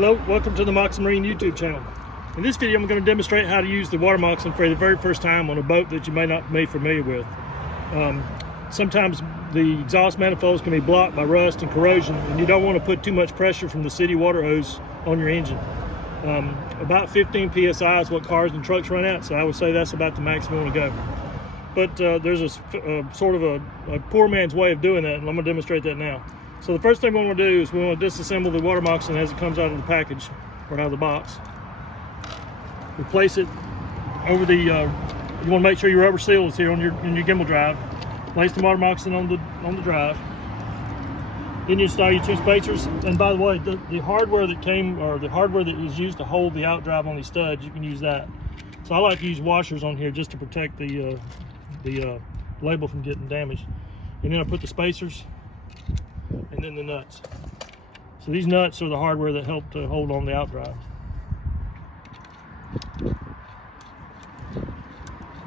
Hello, welcome to the Moccasin Marine YouTube channel. In this video I'm going to demonstrate how to use the Water Moccasin for the very first time on a boat that you may not be familiar with. Sometimes the exhaust manifolds can be blocked by rust and corrosion, and you don't want to put too much pressure from the city water hose on your engine. About 15 psi is what cars and trucks run at, so I would say that's about the maximum you want to go. But there's a sort of a poor man's way of doing that, and I'm going to demonstrate that now. So the first thing we want to do is we want to disassemble the Water Moccasin as it comes out of the package or out of the box. We place it over the, you want to make sure your rubber seal is here on your gimbal drive. Place the Water Moccasin on the drive. Then you install your two spacers. And by the way, the hardware that came, or the hardware that is used to hold the outdrive on these studs, you can use that. So I like to use washers on here just to protect the label from getting damaged. And then I put the spacers and then the nuts. So these nuts are the hardware that help to hold on the outdrive.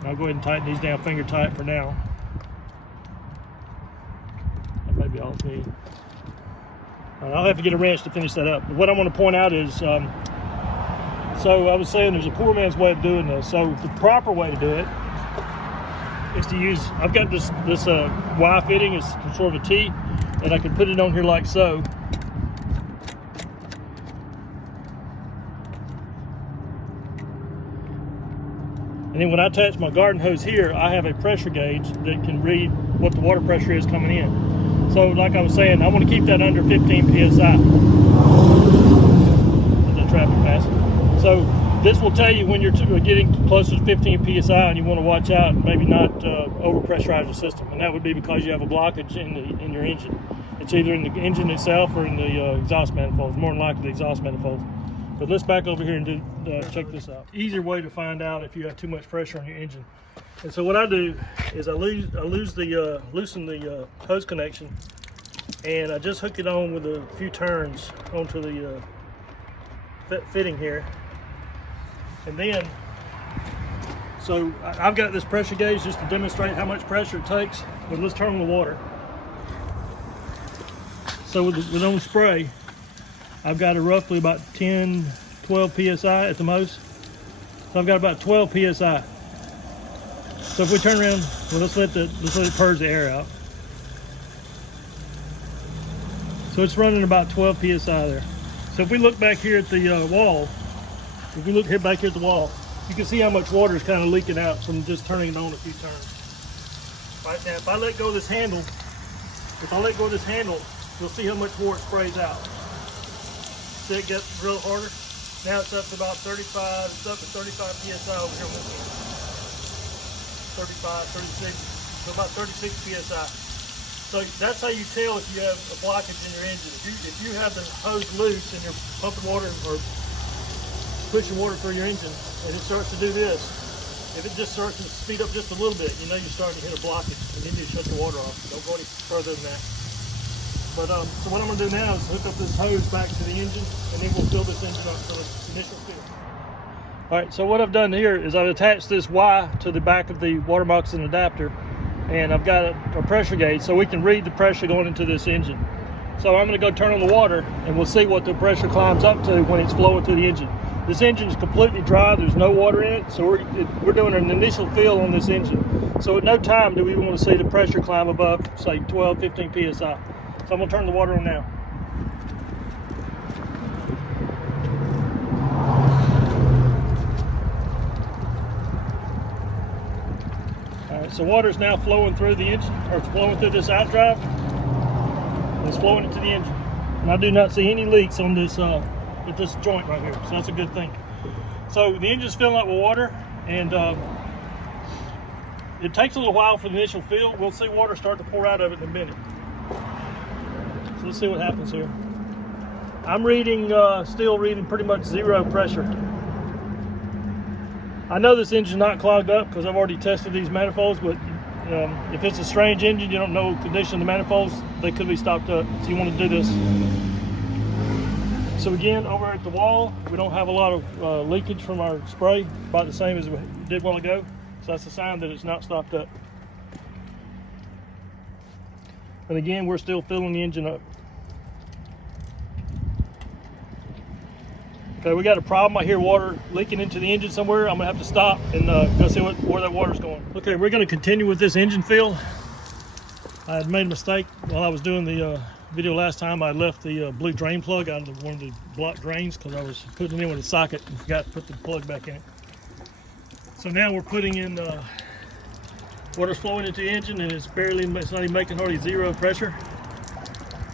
I'll go ahead and tighten these down finger tight for now. That may be all it's need. I'll have to get a wrench to finish that up. But what I want to point out is, so I was saying there's a poor man's way of doing this. So the proper way to do it is to use, I've got this Y fitting, it's sort of a T, and I can put it on here like so. And then when I attach my garden hose here, I have a pressure gauge that can read what the water pressure is coming in. So like I was saying, I want to keep that under 15 psi. Let that traffic pass. So this will tell you when you're getting closer to 15 psi and you want to watch out and maybe not overpressurize the system. And that would be because you have a blockage in your engine. It's either in the engine itself or in the exhaust manifold. More than likely the exhaust manifold. But let's back over here and check this out. Easier way to find out if you have too much pressure on your engine. And so what I do is I loosen the hose connection, and I just hook it on with a few turns onto the fitting here. And then, so I've got this pressure gauge just to demonstrate how much pressure it takes. But let's turn on the water. So with on spray, I've got roughly about 10, 12 psi at the most. So I've got about 12 psi. So if we turn around, well, let's let it purge the air out. So it's running about 12 psi there. So if we look back here at the wall, if we look back here at the wall, you can see how much water is kind of leaking out from just turning it on a few turns. Right now, if I let go of this handle, you'll see how much more it sprays out. See it gets real harder. Now it's up to about 35, it's up to 35 psi over here on this one. 35, 36, so about 36 psi. So that's how you tell if you have a blockage in your engine. If you have the hose loose and you're pumping water or pushing water through your engine and it starts to do this, if it just starts to speed up just a little bit, you know you're starting to hit a blockage and you need to shut the water off. Don't go any further than that. But so what I'm going to do now is hook up this hose back to the engine, and then we'll fill this engine up to its initial fill. All right, so what I've done here is I've attached this Y to the back of the Water Moccasin adapter, and I've got a pressure gauge so we can read the pressure going into this engine. So I'm going to go turn on the water, and we'll see what the pressure climbs up to when it's flowing through the engine. This engine is completely dry, there's no water in it, so we're doing an initial fill on this engine. So at no time do we want to see the pressure climb above, say, 12, 15 psi. So I'm going to turn the water on now. All right, so water is now flowing through the engine, or flowing through this outdrive. It's flowing into the engine. And I do not see any leaks on this with this joint right here, so that's a good thing. So the engine's filling up with water, and it takes a little while for the initial fill. We'll see water start to pour out of it in a minute. So let's see what happens here. I'm still reading pretty much zero pressure. I know this engine's not clogged up because I've already tested these manifolds, but if it's a strange engine, you don't know the condition of the manifolds, they could be stopped up. So you want to do this. So again, over at the wall, we don't have a lot of leakage from our spray, about the same as we did a while ago. So that's a sign that it's not stopped up. And again, we're still filling the engine up. Okay, we got a problem. I hear water leaking into the engine somewhere. I'm gonna have to stop and go see where that water's going. Okay, we're gonna continue with this engine fill. I had made a mistake while I was doing the video last time. I left the blue drain plug out of one of the block drains because I was putting it in with a socket and forgot to put the plug back in it. So now we're putting in water's flowing into the engine, and it's not even making hardly zero pressure.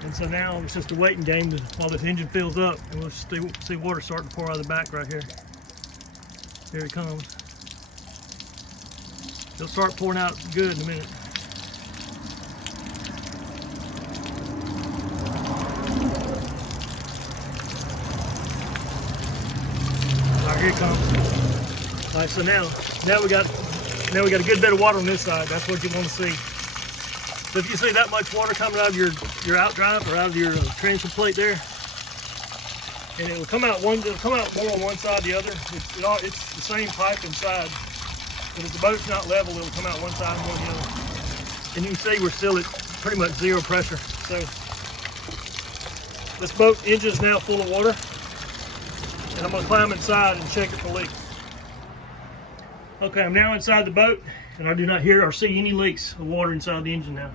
And so now it's just a waiting game while this engine fills up, and we'll see water starting to pour out of the back right here. Here it comes. It'll start pouring out good in a minute. All right, here it comes. All right, so now we got a good bit of water on this side. That's what you want to see. So if you see that much water coming out of your outdrive or out of your transfer plate there, and it'll come out more on one side than the other. It's the same pipe inside, but if the boat's not level, it'll come out one side and more on the other. And you can see we're still at pretty much zero pressure. So this boat engine is now full of water, and I'm going to climb inside and check it for leaks. Okay, I'm now inside the boat, and I do not hear or see any leaks of water inside the engine now,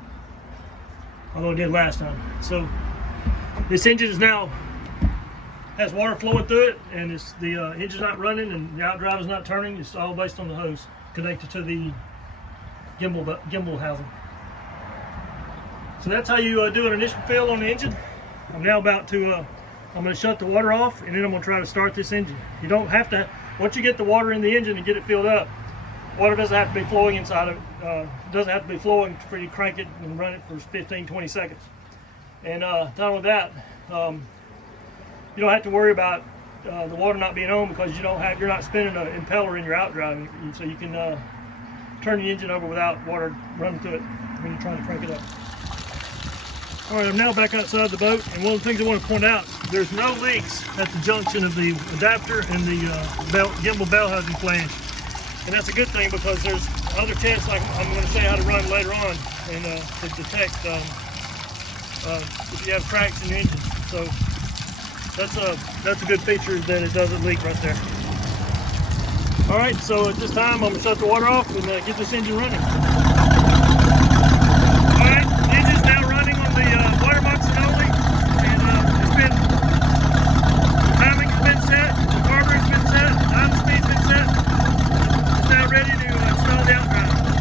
although it did last time. So this engine has water flowing through it, and the engine's not running and the outdrive is not turning. It's all based on the hose connected to the gimbal housing. So that's how you do an initial fill on the engine. I'm now about to, I'm going to shut the water off, and then I'm going to try to start this engine. You don't have to, once you get the water in the engine and get it filled up, water doesn't have to be flowing inside of it. It doesn't have to be flowing before you crank it and run it for 15-20 seconds. And done with that, you don't have to worry about the water not being on, because you're not spinning an impeller in your outdrive, so you can turn the engine over without water running through it when you're trying to crank it up. All right, I'm now back outside the boat, and one of the things I want to point out, there's no leaks at the junction of the adapter and the gimbal bell housing flange. And that's a good thing, because there's other tests like I'm going to say how to run later on, and to detect if you have cracks in the engine. So that's a good feature, that it doesn't leak right there. All right, so at this time I'm going to shut the water off and get this engine running. All right, the engine's now running on the Water Moccasin only, and the timing has been set, the carburetor's been set, the idle speed's been set. It's now ready to start the outdrive.